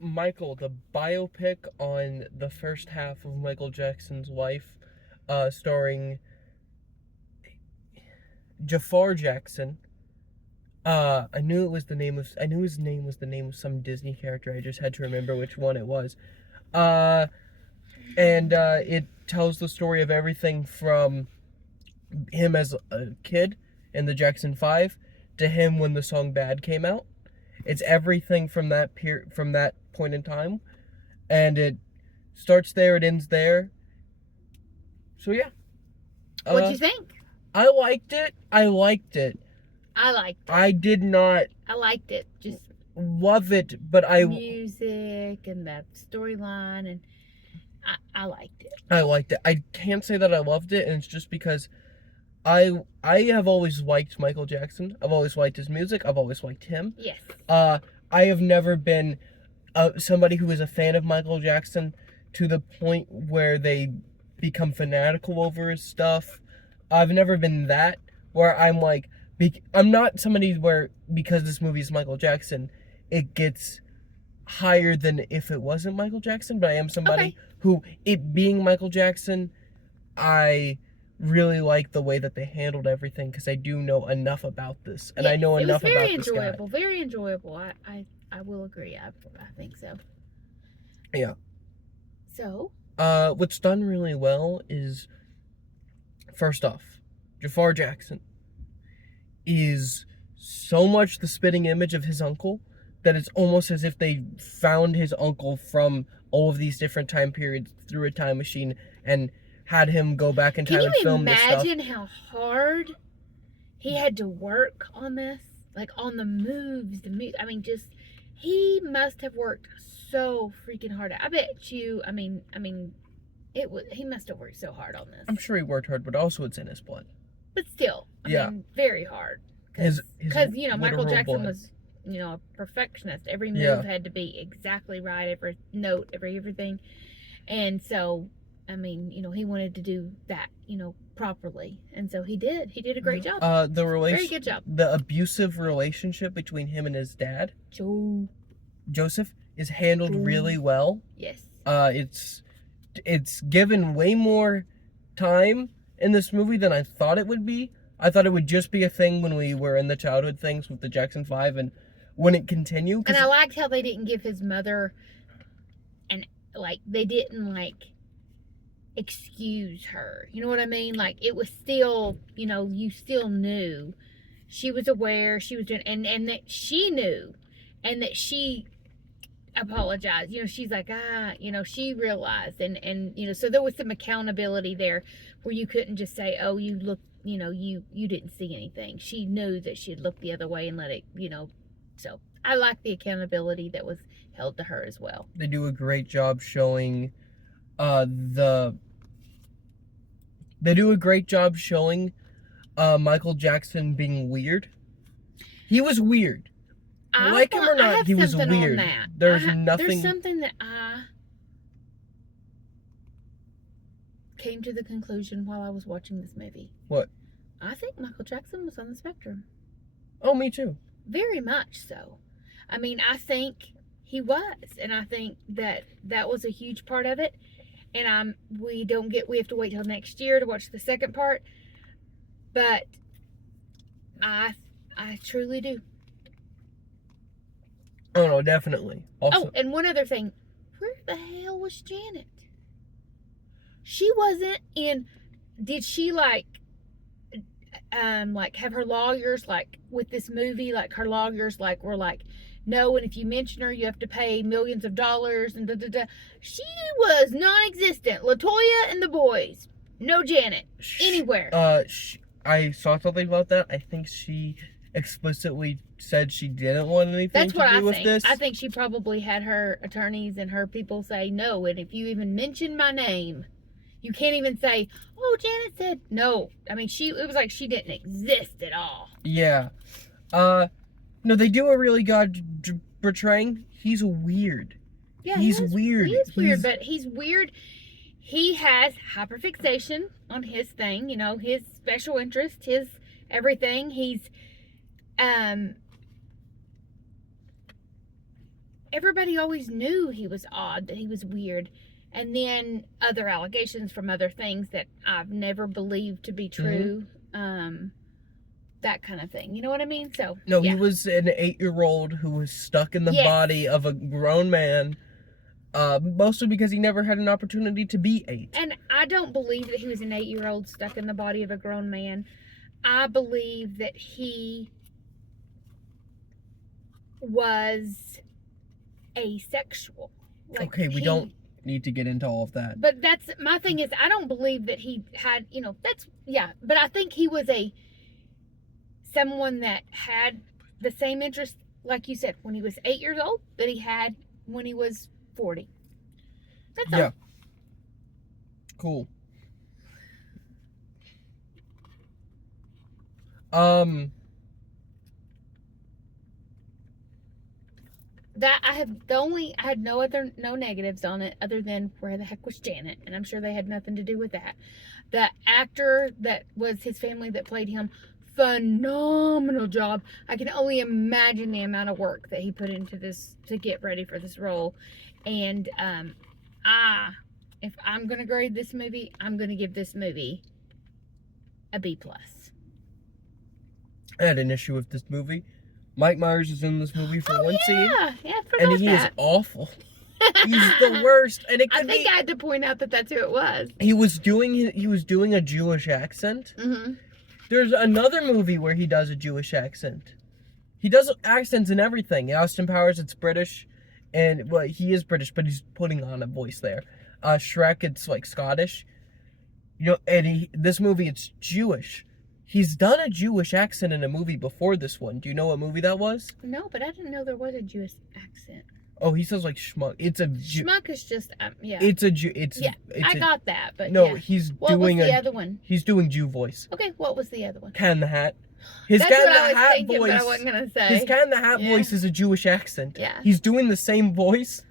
Michael, the biopic on the first half of Michael Jackson's life, starring Jafar Jackson. I knew his name was the name of some Disney character. I just had to remember which one it was. Uh, and it tells the story of everything from him as a kid in the Jackson 5 to him when the song Bad came out. It's everything from from that point in time, and it starts there, it ends there. So yeah. What'd you think? I liked it. I liked it. I liked it. I did not I liked it. Just love it, but music and the storyline, and I liked it. I liked it. I can't say that I loved it, and it's just because I have always liked Michael Jackson. I've always liked his music. I've always liked him. Yes. I have never been somebody who is a fan of Michael Jackson to the point where they become fanatical over his stuff. I've never been that where I'm like, I'm not somebody where because this movie is Michael Jackson, it gets higher than if it wasn't Michael Jackson. But I am somebody who, it being Michael Jackson, I really like the way that they handled everything because I do know enough about this, and I know enough about this guy. It was very enjoyable. I will agree. I think so. Yeah. So. What's done really well is, first off, Jafar Jackson is so much the spitting image of his uncle that it's almost as if they found his uncle from all of these different time periods through a time machine and had him go back in time and film this stuff. Can you imagine how hard he had to work on this? Like on the moves, I mean, just he must have worked so freaking hard. I bet you. I mean, he must have worked so hard on this. I'm sure he worked hard, but also it's in his blood. But still, I mean, very hard. Because Michael Jackson was, a perfectionist. Every move had to be exactly right. Every note, everything, and so. I mean, he wanted to do that, properly. And so he did. He did a great job. Very good job. The abusive relationship between him and his dad, Joseph, is handled really well. Yes. It's given way more time in this movie than I thought it would be. I thought it would just be a thing when we were in the childhood things with the Jackson 5 and when it continued. And I liked how they didn't give his mother they didn't excuse her. You know what I mean? Like, it was still, you still knew she was aware, she was doing, and that she knew, and that she apologized. She's like, she realized, and so there was some accountability there where you couldn't just say, oh, you look, you didn't see anything. She knew that she'd look the other way and let it, so I like the accountability that was held to her as well. They do a great job showing Michael Jackson being weird. He was weird. Like him or not, he was weird. There's something that I came to the conclusion while I was watching this movie. What? I think Michael Jackson was on the spectrum. Oh, me too. Very much so. I mean, I think he was, and I think that was a huge part of it. And we have to wait till next year to watch the second part. But I truly do. Oh no, definitely. Also, and one other thing. Where the hell was Janet? She wasn't in. Did she have her lawyers with this movie? Her lawyers were no, and if you mention her, you have to pay millions of dollars, and da-da-da. She was non-existent. LaToya and the boys. No Janet. Anywhere. I saw something about that. I think she explicitly said she didn't want anything to do with this. I think she probably had her attorneys and her people say no, and if you even mention my name, you can't even say, oh, Janet said no. I mean, it was like she didn't exist at all. Yeah. No, they do a really good portraying. He's weird. Yeah, he's weird. He is weird, but he's weird. He has hyperfixation on his thing, his special interest, his everything. He's, and everybody always knew he was odd, that he was weird. And then other allegations from other things that I've never believed to be true. That kind of thing. You know what I mean? So, No, yeah. he was an 8-year-old who was stuck in the Yes. body of a grown man, mostly because he never had an opportunity to be 8. And I don't believe that he was an 8-year-old stuck in the body of a grown man. I believe that he was asexual. Like, Okay, we don't need to get into all of that. But that's my thing is I don't believe that he had, but I think he was someone that had the same interest, like you said, when he was 8 years old that he had when he was 40. That's all. Yeah. Cool. That I had no negatives on it other than where the heck was Janet, and I'm sure they had nothing to do with that. The actor that was his family that played him, phenomenal job. I can only imagine the amount of work that he put into this to get ready for this role. And if I'm gonna grade this movie, I'm gonna give this movie a B+. I had an issue with this movie. Mike Myers is in this movie for one scene, Yeah, I forgot and he that. is awful. He's the worst, and it could I had to point out that that's who it was. He was doing a Jewish accent. Mm-hmm. There's another movie where he does a Jewish accent. He does accents and everything. Austin Powers, it's British, and well, he is British, but he's putting on a voice there. Shrek, it's like Scottish. And this movie, it's Jewish. He's done a Jewish accent in a movie before this one. Do you know what movie that was? No, but I didn't know there was a Jewish accent. Oh, he says like schmuck. It's a Schmuck is just yeah. I got that, but no. yeah. He's What doing was the other one? He's doing Jew voice. Okay, what was the other one? Cat in the Hat. His That's Cat what in I the was Hat thinking, voice. but I wasn't gonna say. His Cat in the Hat voice is a Jewish accent. Yeah. He's doing the same voice,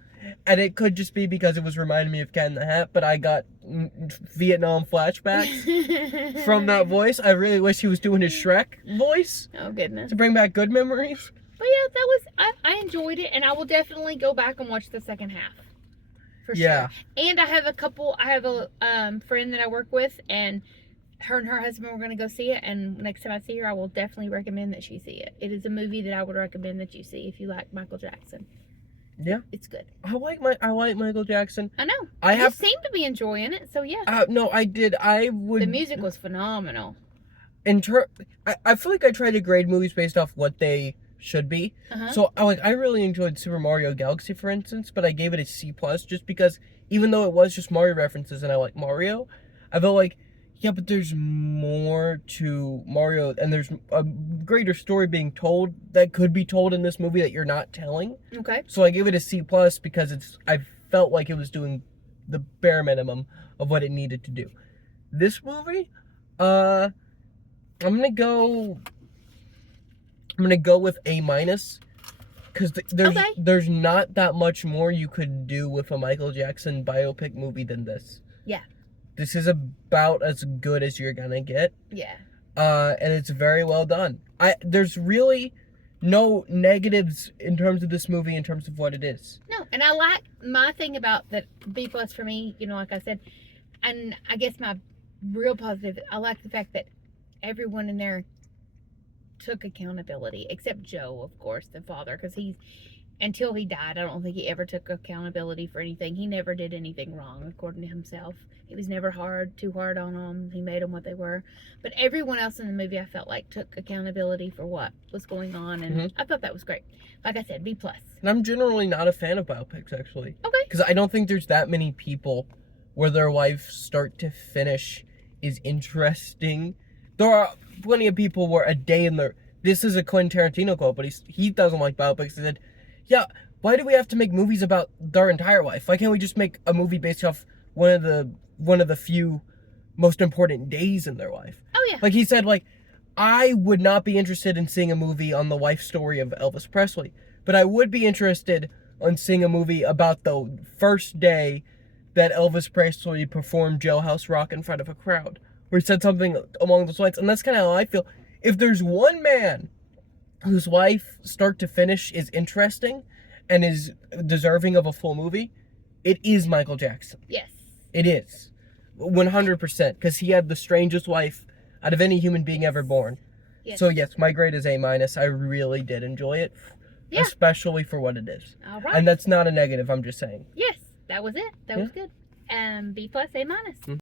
and it could just be because it was reminding me of Cat in the Hat, but I got Vietnam flashbacks from that voice. I really wish he was doing his Shrek voice Oh goodness. to bring back good memories. But yeah, that was I enjoyed it, and I will definitely go back and watch the second half. For Yeah. sure. And I have a friend that I work with, and her husband were going to go see it, and next time I see her, I will definitely recommend that she see it. It is a movie that I would recommend that you see if you like Michael Jackson. Yeah. It's good. I like Michael Jackson. I know. I You seem to be enjoying it, so yeah. No, I did. I would. The music was phenomenal. I feel like I try to grade movies based off what they should be. Uh-huh. So I really enjoyed Super Mario Galaxy, for instance, but I gave it a C+ just because even though it was just Mario references and I like Mario, I felt like, yeah, but there's more to Mario, and there's a greater story being told that could be told in this movie that you're not telling. Okay. So I gave it a C+ because I felt like it was doing the bare minimum of what it needed to do. This movie, I'm gonna go with A-, because there's not that much more you could do with a Michael Jackson biopic movie than this. Yeah. This is about as good as you're gonna get. Yeah. And it's very well done. There's really no negatives in terms of this movie in terms of what it is. No, and I like my thing about that B+ for me, like I said, and I guess my real positive, I like the fact that everyone in there took accountability, except Joe, of course, the father, because until he died, I don't think he ever took accountability for anything. He never did anything wrong, according to himself. He was never too hard on them. He made them what they were. But everyone else in the movie, I felt like, took accountability for what was going on, and I thought that was great. Like I said, B+. And I'm generally not a fan of biopics, actually. Okay. Because I don't think there's that many people where their life start to finish is interesting. There are plenty of people where a day in their... This is a Quentin Tarantino quote, but he doesn't like biopics. He said, yeah, why do we have to make movies about their entire life? Why can't we just make a movie based off one of the few most important days in their life? Oh, yeah. Like he said, I would not be interested in seeing a movie on the life story of Elvis Presley, but I would be interested in seeing a movie about the first day that Elvis Presley performed Jailhouse Rock in front of a crowd, where he said something along those lines. And that's kind of how I feel. If there's one man whose life start to finish is interesting, and is deserving of a full movie, it is Michael Jackson. Yes. It is. 100%. Because he had the strangest wife out of any human being ever born. Yes. So yes, my grade is A-. I really did enjoy it. Yeah. Especially for what it is. All right. And that's not a negative, I'm just saying. Yes, that was it. That was good. B plus, A minus.